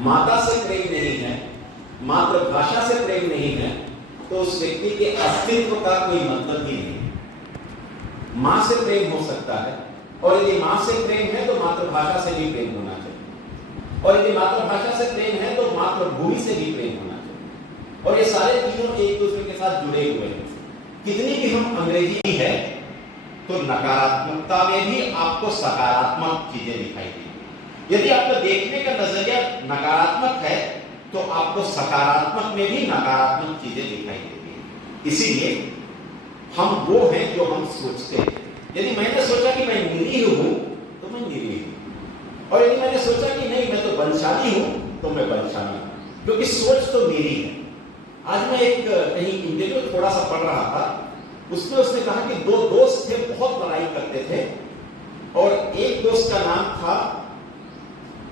माता से प्रेम नहीं है, मातृभाषा से प्रेम नहीं है, तो उस व्यक्ति के अस्तित्व का कोई मतलब ही नहीं है। मां से प्रेम हो सकता है, और यदि मां से प्रेम है तो मातृभाषा से भी प्रेम होना चाहिए, और यदि मातृभाषा से प्रेम है तो मातृभूमि से भी प्रेम होना चाहिए, और ये सारे तीनों एक दूसरे के साथ जुड़े हुए हैं। कितनी भी हम अंग्रेजी है तो नकारात्मकता में भी आपको सकारात्मक चीजें दिखाई देंगी। यदि आपका देखने का नजरिया नकारात्मक है तो आपको सकारात्मक में भी नकारात्मक चीजें दिखाई देती। इसीलिए हम वो हैं जो हम सोचते हैं। यदि मैंने सोचा कि मैं निरीह हूं तो मैं निरीह हूं, और यदि मैंने सोचा कि नहीं मैं तो बलशाली हूं तो मैं बलशाली हूं, क्योंकि सोच तो मेरी है। आज मैं एक कहीं इंटरव्यू थोड़ा सा पढ़ रहा था, उसमें उसने कहा कि दो दोस्त थे, बहुत लड़ाई करते थे, और एक दोस्त का नाम था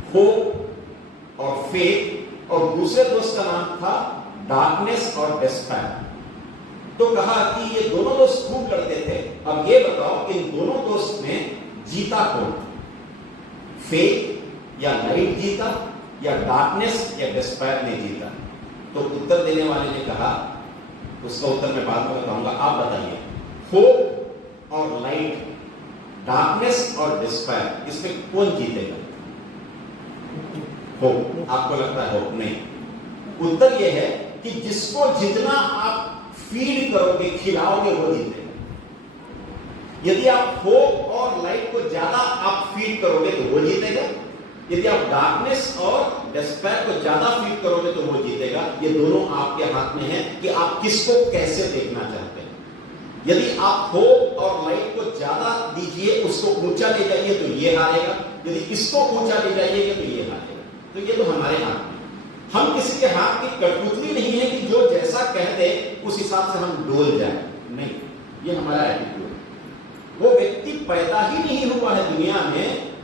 होप और फेथ, और दूसरे दोस्त का नाम था डार्कनेस और डिस्पेयर। तो कहा कि ये दोनों दोस्त खूब लड़ते थे, अब ये बताओ इन दोनों दोस्त में जीता कौन? फेथ या लाइट जीता, या डार्कनेस या डिस्पेयर ने जीता? तो उत्तर देने वाले ने कहा, उसका उत्तर मैं बाद में बताऊंगा, आप बताइए, होप और लाइट, डार्कनेस और डिस्पेयर, इसमें कौन जीतेगा? होप। आपको लगता है होप? नहीं। उत्तर यह है कि जिसको जितना आप फीड करोगे, खिलाओगे, वो जीतेगा। यदि आप होप और लाइट को ज्यादा आप फीड करोगे तो वो जीतेगा, यदि आप डार्कनेस और डिस्पेयर को ज्यादा फीड करोगे तो वो जीतेगा। ये दोनों आपके हाथ में है कि आप किसको कैसे देखना चाहते हैं। यदि आप होप और लाइट को ज्यादा दीजिए, उसको ऊंचा ले जाइए तो ये हारेगा, यदि इसको ऊंचा ले जाइएगा तो ये हारेगा। तो ये तो हमारे हाथ में, हम किसी के हाथ की कठपुतली नहीं है कि जो जैसा कह दे उस हिसाब से हम डोल जाए, नहीं, ये हमारा एटीट्यूड है। वो व्यक्ति पैदा ही नहीं हुआ है दुनिया में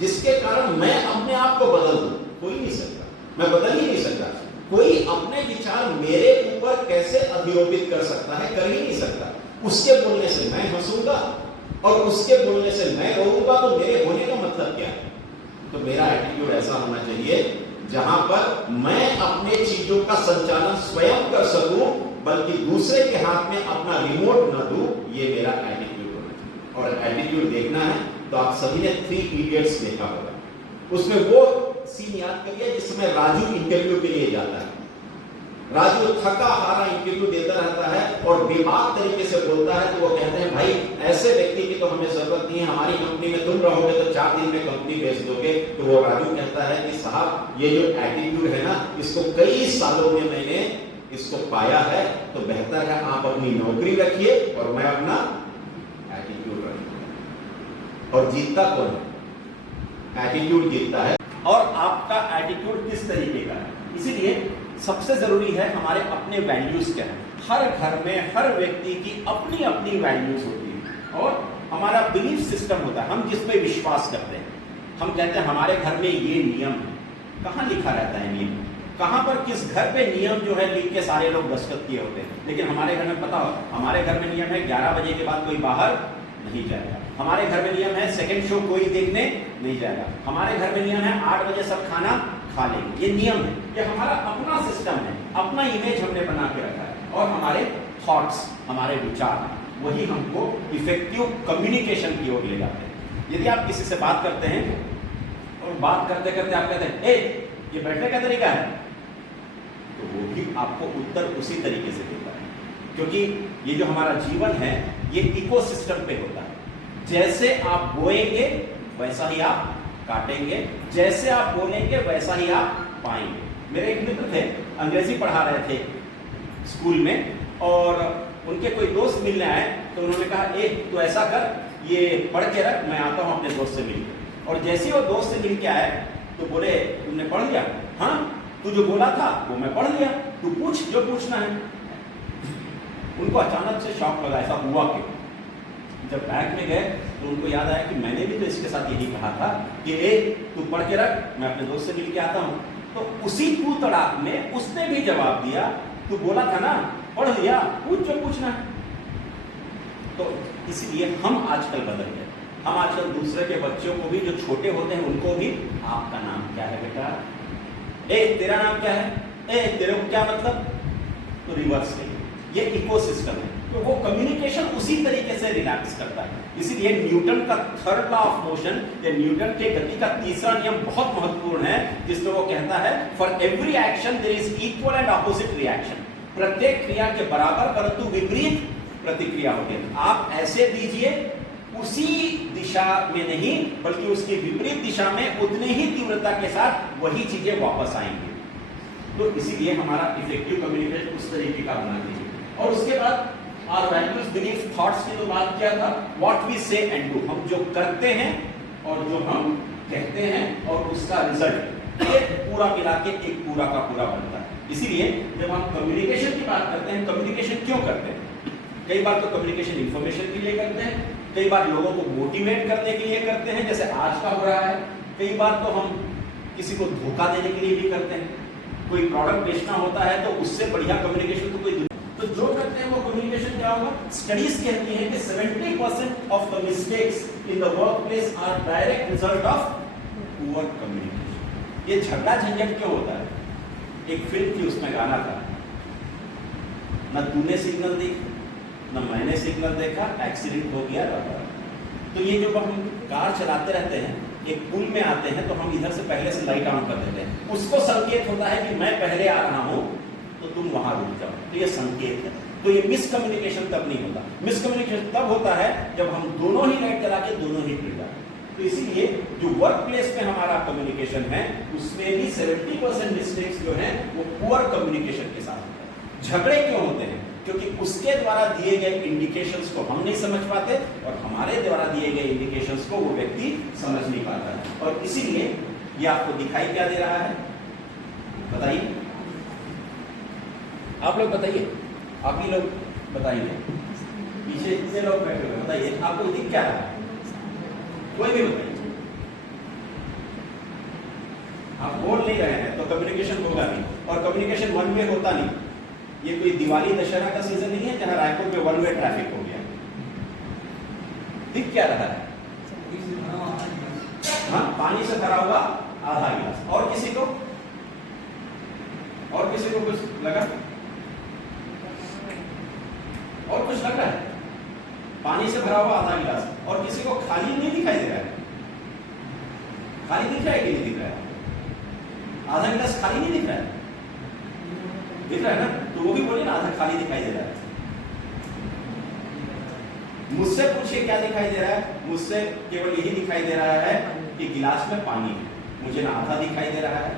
जिसके कारण मैं अपने आप को बदल दूं, कोई नहीं सकता, मैं बदल ही नहीं सकता। कोई अपने विचार मेरे ऊपर कैसे अधिरोपित कर सकता है? कर ही नहीं सकता। उसके बोलने से मैं हंसूंगा और उसके बोलने से मैं रोऊंगा, तो मेरे होने का मतलब क्या है? तो मेरा एटीट्यूड ऐसा होना चाहिए जहां पर मैं अपने चीजों का संचालन स्वयं कर सकूं, बल्कि दूसरे के हाथ में अपना रिमोट न दूं। ये मेरा एटीट्यूड होना चाहिए। और एटीट्यूड देखना है तो आप सभी ने 3 इडियट्स देखा होगा, उसमें वो सीन याद करिए जिसमें राजू इंटरव्यू के लिए जाता है। राजू थका हारा इंटरव्यू देता रहता है और बेबाक तरीके से बोलता है, तो वो कहते हैं भाई ऐसे व्यक्ति की तो हमें जरूरत नहीं है, हमारी कंपनी में तुम रहोगे तो 4 दिन में कंपनी बेच दोगे। तो वो राजू कहता है कि साहब ये जो एटीट्यूड है ना, इसको कई सालों में मैंने इसको पाया है, तो बेहतर है आप अपनी नौकरी रखिए और मैं अपना एटीट्यूड रखूंगा। और जीतता कौन है? एटीट्यूड जीतता है। और आपका एटीट्यूड किस तरीके का है? इसीलिए सबसे जरूरी है हमारे अपने वैल्यूज क्या है। हर घर में हर व्यक्ति की अपनी अपनी वैल्यूज होती है और हमारा बिलीफ सिस्टम होता है, हम जिस पे विश्वास करते हैं। हम कहते हैं हमारे घर में ये नियम है, कहाँ लिखा रहता है नियम? कहाँ पर किस घर पे नियम जो है लिख के सारे लोग दस्तखत किए होते हैं? लेकिन हमारे घर में पता हो, हमारे घर में नियम है 11 बजे के बाद कोई बाहर नहीं जाएगा। हमारे घर में नियम है सेकंड शो कोई देखने नहीं जाएगा। हमारे घर में नियम है 8 बजे सब खाना खा लेंगे। ये नियम है, ये हमारा अपना सिस्टम है, अपना इमेज हमने बना के रखा है। और हमारे थॉट्स, हमारे विचार, वही हमको इफेक्टिव कम्युनिकेशन की ओर ले जाते हैं। यदि आप किसी से बात करते हैं और बात करते करते आप कहते हैं ए ये बैठने का तरीका है, तो वो भी आपको उत्तर उसी तरीके से देता है। क्योंकि ये जो हमारा जीवन है ये इकोसिस्टम पे होता है। जैसे आप बोएंगे वैसा ही आप काटेंगे, जैसे आप बोलेंगे वैसा ही आप पाएंगे। मेरे एक मित्र थे, अंग्रेजी पढ़ा रहे थे स्कूल में, और उनके कोई दोस्त मिलने आए तो उन्होंने कहा ए तू ऐसा कर, ये पढ़ के रख, मैं आता हूँ अपने दोस्त से मिलकर। और जैसे ही वो दोस्त से मिल के आए तो बोले तुमने पढ़ लिया? हाँ, तू जो बोला था वो मैं पढ़ लिया, तू पूछ जो पूछना है। उनको अचानक से शॉक लगा, ऐसा हुआ क्यों? जब बैंक में गए तो उनको याद आया कि मैंने भी तो इसके साथ यही कहा था कि ए तू पढ़ के रख, मैं अपने दोस्त से मिल के आता हूँ। तो उसी तू तड़ाक में उसने भी जवाब दिया, तू बोला था ना पढ़ लिया, पूछ जो पूछना है। तो इसलिए हम आजकल बदल गए। हम आजकल दूसरे के बच्चों को भी, जो छोटे होते हैं उनको भी आपका नाम क्या है बेटा, ए तेरा नाम क्या है, ए तेरे को क्या मतलब, तो रिवर्स नहीं, ये इकोसिस्टम है। तो वो कम्युनिकेशन उसी तरीके से रिलैक्स करता है। इसीलिए न्यूटन का थर्ड लॉ ऑफ मोशन या न्यूटन के गति का तीसरा नियम बहुत महत्वपूर्ण है, जिसमें वो कहता है for every action there is equal and opposite reaction. प्रत्येक क्रिया के बराबर परंतु विपरीत प्रतिक्रिया होगी। आप ऐसे दीजिए उसी दिशा में नहीं बल्कि उसकी विपरीत दिशा में उतने ही तीव्रता के साथ वही चीजें वापस आएंगी। तो इसीलिए हमारा इफेक्टिव कम्युनिकेशन उस तरीके का होना चाहिए। और उसके बाद our values, belief, thoughts की तो बात किया था, what we say and do, हम जो करते हैं और जो हम कहते हैं और उसका रिजल्ट, ये पूरा मिला के एक पूरा का पूरा बनता है। इसीलिए जब हम कम्युनिकेशन की बात करते हैं, कम्युनिकेशन क्यों करते हैं? कई बार तो कम्युनिकेशन इंफॉर्मेशन के लिए करते हैं, कई बार लोगों को मोटिवेट करने के लिए करते हैं, जैसे आज का हो रहा है। कई बार तो हम किसी को धोखा देने के लिए भी करते हैं। कोई प्रोडक्ट बेचना होता है तो उससे बढ़िया कम्युनिकेशन तो कोई, तो जो करते हैं वो कम्युनिकेशन क्या होगा? स्टडीज कहती हैं कि 70% of the mistakes in the workplace are direct result of poor communication. ये झगड़ा झंझट क्यों होता है? एक फिल्म थी, उसमें गाना था, न तूने सिग्नल देखा न मैंने सिग्नल देखा, एक्सीडेंट हो गया रहा। तो ये जब हम कार चलाते रहते हैं, एक पुल में आते हैं तो हम इधर से पहले से लाइट ऑन कर देते हैं, उसको संकेत होता है कि मैं पहले आ रहा हूं तो तुम वहां रुक जाओ, तो ये संकेत है। तो ये मिसकम्युनिकेशन तब नहीं होता। मिसकम्युनिकेशन तब होता है जब हम दोनों ही लाइट जला के दोनों ही फिर जाते। तो इसीलिए जो वर्क प्लेस में हमारा कम्युनिकेशन है उसमें भी 70% मिस्टेक्स जो हैं वो पुअर कम्युनिकेशन के साथ होता है। झगड़े क्यों होते हैं? क्योंकि उसके द्वारा दिए गए इंडिकेशंस को हम नहीं समझ पाते और हमारे द्वारा दिए गए इंडिकेशंस को वो व्यक्ति समझ नहीं पाता है। और इसीलिए ये आपको दिखाई क्या दे रहा है? बताइए, आप लोग बताइए, आप ही लोग बताइए, पीछे इतने लोग बैठे हुए, बताइए आपको दिख क्या रहा है? कोई भी बताइए। आप बोल नहीं रहे हैं तो कम्युनिकेशन होगा नहीं, और कम्युनिकेशन वन वे होता नहीं। ये कोई दिवाली दशहरा का सीजन नहीं है जहां रायपुर में वन वे ट्रैफिक हो गया। दिख क्या रहा है? हाँ, पानी से भरा हुआ आधा गिलास। और किसी को कुछ लगा? और कुछ लग रहा है? पानी से भरा हुआ आधा गिलास। और किसी को खाली नहीं दिखाई दे रहा है? खाली दिख रहा है कि नहीं दिख रहा है? आधा गिलास खाली नहीं दिख रहा है? दिख रहा है ना? तो वो भी बोलिए ना, आधा खाली दिखाई दे रहा है। मुझसे पूछिए क्या दिखाई दे रहा है? मुझसे केवल यही दिखाई दे रहा है कि गिलास में पानी है। मुझे ना आधा दिखाई दे रहा है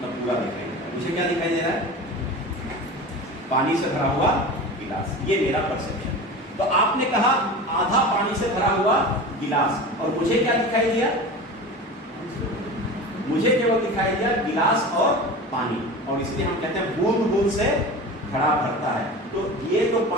ना पूरा दिखाई दे रहा है। मुझे क्या दिखाई दे रहा है? पानी से भरा हुआ गिलास। ये मेरा परसेप्शन। तो आपने कहा आधा पानी से भरा हुआ गिलास, और मुझे क्या दिखाई दिया? मुझे केवल दिखाई दिया गिलास और पानी। और इसलिए हम कहते हैं बूंद बूंद से घड़ा भरता है। तो ये जो